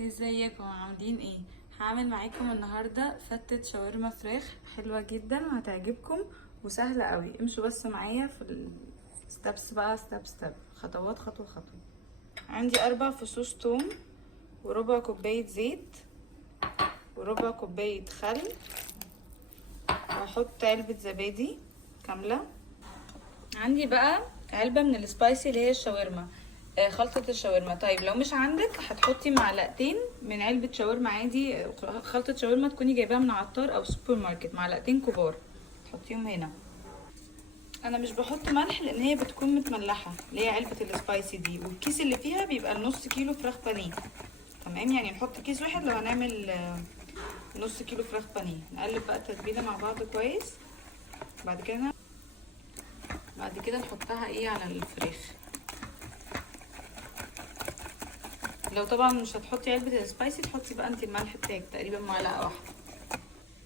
ازيكم عاملين ايه؟ هعمل معاكم النهارده فتة شاورما فراخ حلوه جدا وهتعجبكم وسهله قوي. امشوا بس معايا في الستبس بقى، ستيب خطوات خطوه خطوه. عندي 4 فصوص توم وربع كوبايه زيت وربع كوبايه خل، وهحط علبه زبادي كامله. عندي بقى علبة من السبايسي اللي هي الشاورما، خلطة الشاورما. طيب لو مش عندك هتحطي معلقتين من علبة شاورما عادي، خلطة شاورما تكوني جايباها من عطار او سوبر ماركت، معلقتين كبار تحطيهم هنا. انا مش بحط ملح لان هي بتكون متملحة، اللي هي علبة السبايسي دي، والكيس اللي فيها بيبقى نص كيلو فراخ بانيه. تمام، يعني نحط كيس واحد لو هنعمل نص كيلو فراخ بانيه. نقلب بقى التتبيلة مع بعض كويس. بعد كده نحطها ايه على الفراخ. لو طبعا مش هتحطي علبة السبايسي تحطي بقى انتي الملح بتاعك تقريبا معلقة واحدة،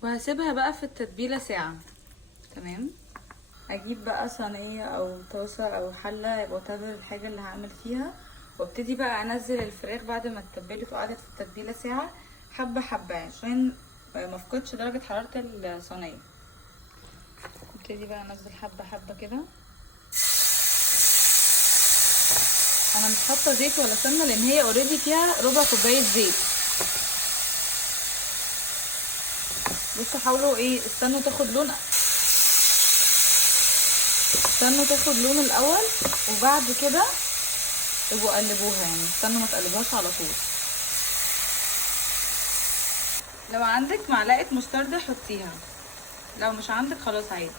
وهسيبها بقى في التتبيلة ساعة. تمام، اجيب بقى صينية او طاسة او حلة whatever الحاجة اللي هعمل فيها، وابتدي بقى انزل الفراخ بعد ما اتبلت وقعدت في التتبيلة ساعة، حبة حبة عشان مفقدش درجة حرارة الصينية. ابتدي بقى انزل حبة حبة كده. انا مش حاطة زيت ولا سمنة لان هي اوريدي فيها ربع كوباية زيت. بصوا حاولوا ايه، استنوا تاخد لون الاول، وبعد كده ابقوا قلبوها، يعني استنوا ما تقلبوهاش على طول. لو عندك معلقه مستردة حطيها، لو مش عندك خلاص عادي.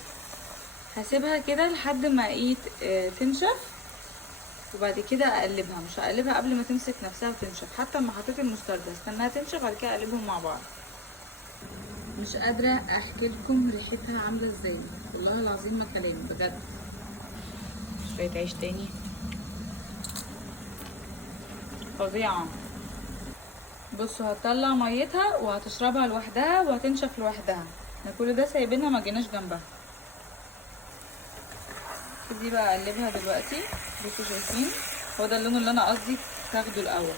هسيبها كده لحد ما ايه تنشف، وبعد كده اقلبها. مش هقلبها قبل ما تمسك نفسها وتنشف، حتى لما حطيت المستردة استناها تنشف بعد كده اقلبهم مع بعض. مش قادره احكي لكم ريحتها عامله ازاي، والله العظيم ما كلام بجد. شويه عيش تاني، فظيعه. بصوا هتطلع ميتها وهتشربها لوحدها وهتنشف لوحدها. احنا كل ده سايبينها ما جيناش جنبها. دي بقى اقلبها دلوقتي. بصوا شايفين، هو ده اللون اللي انا قصدي تاخده الاول.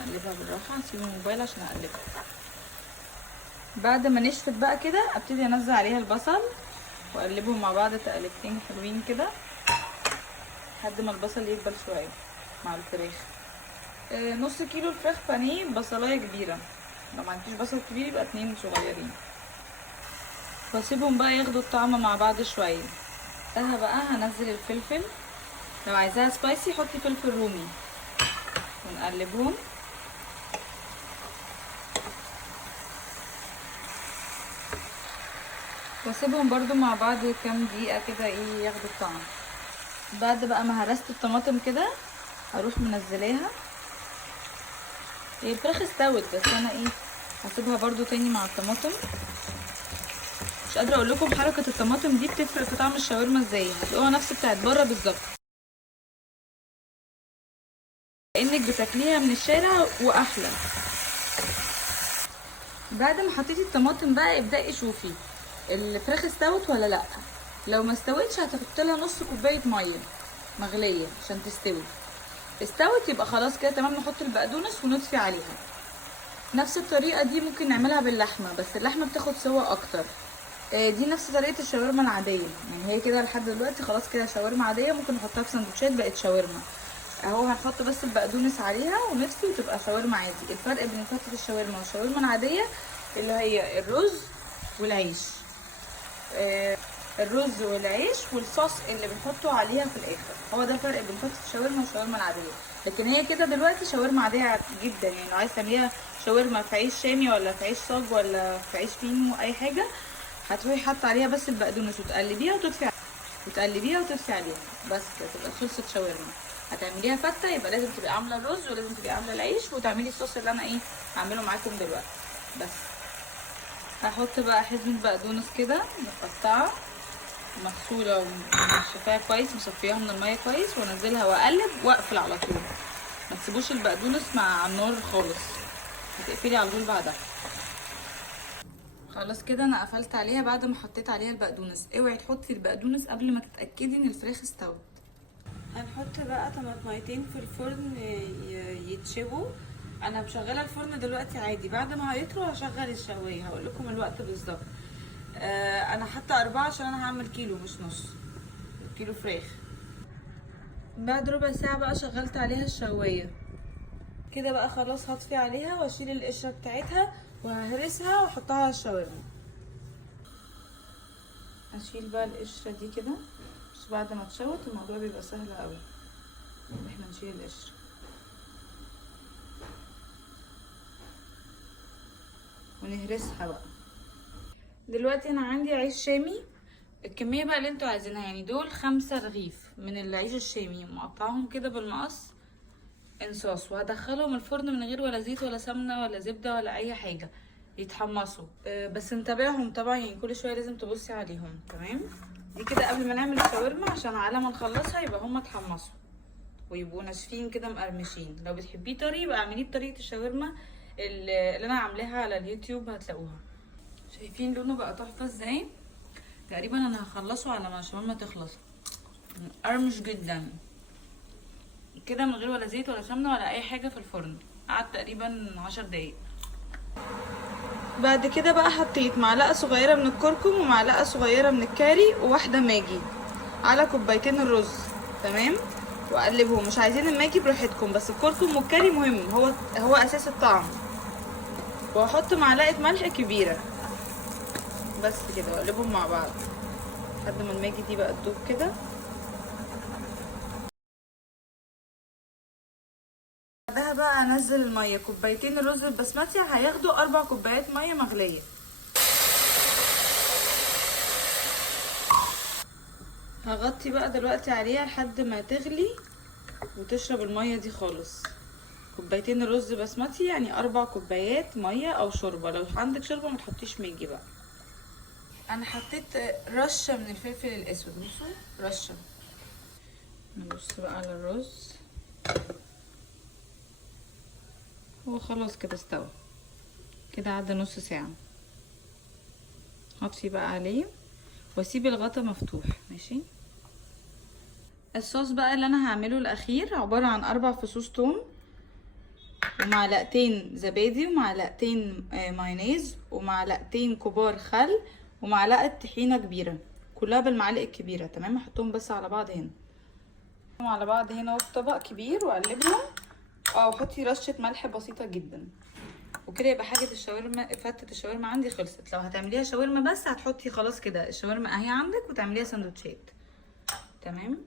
اقلبها بالراحه، هسيب الموبايل عشان اقلبها. بعد ما نشفت بقى كده ابتدي انزل عليها البصل واقلبهم مع بعض تقلبتين حلوين كده لحد ما البصل يدبل شويه مع الفراخ. نص كيلو الفراخ بانيه بصلايه كبيره، لو ما عندكيش بصل كبير يبقى 2 صغيرين. واسيبهم بقى ياخدوا الطعم مع بعض شويه. بعدها بقى هنزل الفلفل، لو عايزاها سبايسي حطي فلفل رومي، ونقلبهم. واسيبهم برضو مع بعض كام دقيقه كده ايه ياخدوا الطعم. بعد بقى ما هرست الطماطم كده هروح منزلاها. هي الفراخ استوت بس انا ايه هسيبها برضو تاني مع الطماطم. مش قادره اقول لكم حركه الطماطم دي بتفرق في طعم الشاورما ازاي، هتلاقوها نفس بتاعت بره بالظبط، كأنك بتاكليها من الشارع واحلى. بعد ما حطيتي الطماطم بقى ابدأي شوفي الفراخ استوت ولا لا. لو ما استوتش هتحط لها نص كوبايه ميه مغليه عشان تستوي. استوت يبقى خلاص كده تمام، نحط البقدونس ونطفي عليها. نفس الطريقه دي ممكن نعملها باللحمه، بس اللحمه بتاخد سوا اكتر. دي نفس طريقه الشاورما العاديه، يعني هي كده لحد دلوقتي خلاص كده شاورما عاديه، ممكن نحطها في سندوتشات بقت شاورما. اهو هنحط بس البقدونس عليها ونطفي وتبقى شاورما عادي. الفرق بين فتة الشاورما والشاورما العاديه اللي هي الرز والعيش. الرز والعيش والصوص اللي بنحطه عليها في الاخر، هو ده الفرق بين فتة الشاورما والشاورما العاديه. لكن هي كده دلوقتي شاورما عاديه جدا، يعني لو عايز تعمليها شاورما في عيش شامي ولا في عيش صاج ولا في عيش فينو اي حاجه، هتروحي حاطه عليها بس البقدونس وتقلبيها وتطفي عليها بس كده تبقى خلصت شاورما. هتعمليها فته يبقى لازم تبقي عامله الرز ولازم تبقي عامله العيش وتعملي الصوص اللي انا ايه هعمله معاكم دلوقتي. بس هحط بقى حزمه بقدونس كده متقطعه مغسوله ومنشفاها كويس، مصفياها من الميه كويس، وانزلها واقلب واقفل على طول. ما تسيبوش البقدونس مع النار خالص، هتقفلي على طول بعدها. خلاص كده انا قفلت عليها بعد ما حطيت عليها البقدونس. اوعي تحطي البقدونس قبل ما تتاكدي ان الفراخ استوت. هنحط بقى طماطميتين في الفرن يتشووا. انا مشغله الفرن دلوقتي عادي، بعد ما هيطروا هشغل الشوايه، هقول لكم الوقت بالظبط. انا حاطه 4 عشان انا هعمل كيلو مش نص، كيلو فراخ. بعد ربع ساعه بقى شغلت عليها الشوايه كده بقى، خلاص هطفي عليها واشيل القشره بتاعتها وههرسها واحطها على الشاورما. هشيل بقى القشره دي كده، بس بعد ما تشوت الموضوع بيبقى سهل قوي، احنا نشيل القشره. ونهرسها بقى. دلوقتي انا عندي عيش شامي، الكميه بقى اللي انتوا عايزينها، يعني دول 5 رغيف من العيش الشامي، مقطعهم كده بالمقص انصاص، وهدخلهم الفرن من غير ولا زيت ولا سمنه ولا زبده ولا اي حاجه، يتحمصوا. بس نتابعهم طبعا، يعني كل شويه لازم تبصي عليهم. تمام، دي كده قبل ما نعمل الشاورما، عشان على ما نخلصها يبقى هما اتحمصوا ويبقوا ناشفين كده مقرمشين. لو بتحبيه طري يبقى اعمليه بطريقه الشاورما اللي انا عاملاها على اليوتيوب، هتلاقوها. شايفين لونه بقى تحفه ازاي؟ تقريبا انا هخلصه على ما الشاورما تخلص، مقرمش جدا كده، من غير ولا زيت ولا سمنه ولا اي حاجه في الفرن. قعد تقريبا 10 دقايق. بعد كده بقى حطيت معلقه صغيره من الكركم ومعلقه صغيره من الكاري وواحده ماجي على كوبايتين الرز. تمام، واقلبهم. مش عايزين الماجي براحتكم، بس الكركم والكاري مهم، هو اساس الطعم. وهحط معلقه ملح كبيره بس كده، واقلبهم مع بعض لحد ما الماجي دي بقى تدوب كده. بعدها بقى انزل الميه. كوبايتين الرز البسمتي هياخدوا 4 كوبايات ميه مغليه. هغطي بقى دلوقتي عليها لحد ما تغلي وتشرب الميه دي خالص. كوبايتين الرز بسمتي يعني 4 كوبايات ميه او شوربه. لو عندك شوربه ما تحطيش ماجي بقى. انا حطيت رشه من الفلفل الاسود، بصوا رشه. نبص بقى على الرز، هو خلاص كده استوى، كده عدى نص ساعه. هطفي بقى عليه واسيب الغطا مفتوح. ماشي. الصوص بقى اللي انا هعمله الاخير عباره عن 4 فصوص توم، ومعلقتين زبادي، ومعلقتين مايونيز، ومعلقتين كبار خل، ومعلقه طحينه كبيره، كلها بالمعالق الكبيره. تمام، احطهم بس على بعض هنا، على بعض هنا في طبق كبير واقلبهم. وحطي رشه ملح بسيطه جدا، وكده يبقى حاجه الشاورما، فتة الشاورما عندي خلصت. لو هتعمليها شاورما بس هتحطي خلاص كده الشاورما اهي عندك وتعمليها سندوتشات. تمام،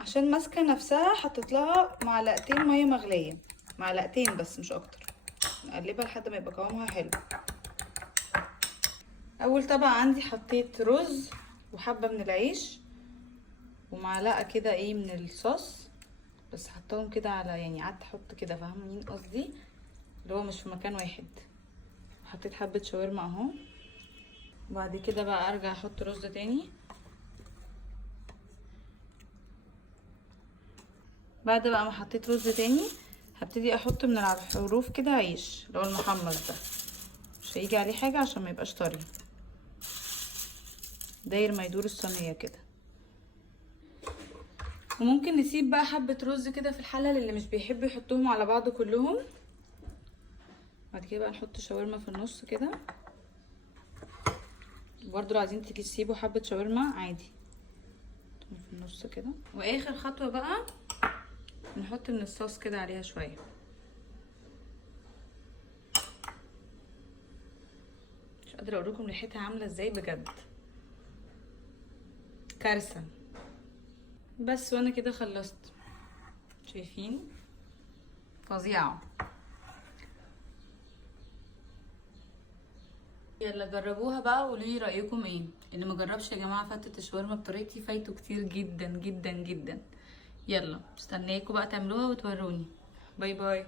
عشان ماسكه نفسها حطيت لها معلقتين ميه مغليه، معلقتين بس مش اكتر. نقلبها لحد ما يبقى قوامها حلو. اول طبق عندي حطيت رز وحبه من العيش ومعلقه كده من الصوص، بس حطهم كده على، يعني قعدت احط كده، فاهمين قصدي، اللي هو مش في مكان واحد. حطيت حبه شاورما اهو. وبعد كده بقى ارجع احط رز تاني. بعد بقى ما حطيت رز تاني هبتدي احط من على الحروف كده عيش اللي هو المحمص ده، مش هيجي عليه حاجه عشان ما يبقاش طري، داير ما يدور الصينيه كده. وممكن نسيب بقى حبه رز كده في الحله اللي مش بيحبوا يحطوهم على بعض كلهم. بعد كده بقى نحط شاورما في النص كده، برضو لو عايزين تسيبوا حبه شاورما عادي في النص كده. واخر خطوه بقى نحط من الصوص كده عليها شويه. مش قادره اوريكم ريحتها عامله ازاي بجد، كارثه. بس وانا كده خلصت، شايفين فظيعه. يلا جربوها بقى وقولوا لي رايكم ايه. اللي ما جربش يا جماعه فتة الشاورما بطريقتي فايته كتير جدا جدا جدا. يلا مستنياكم بقى تعملوها وتوروني. باي باي.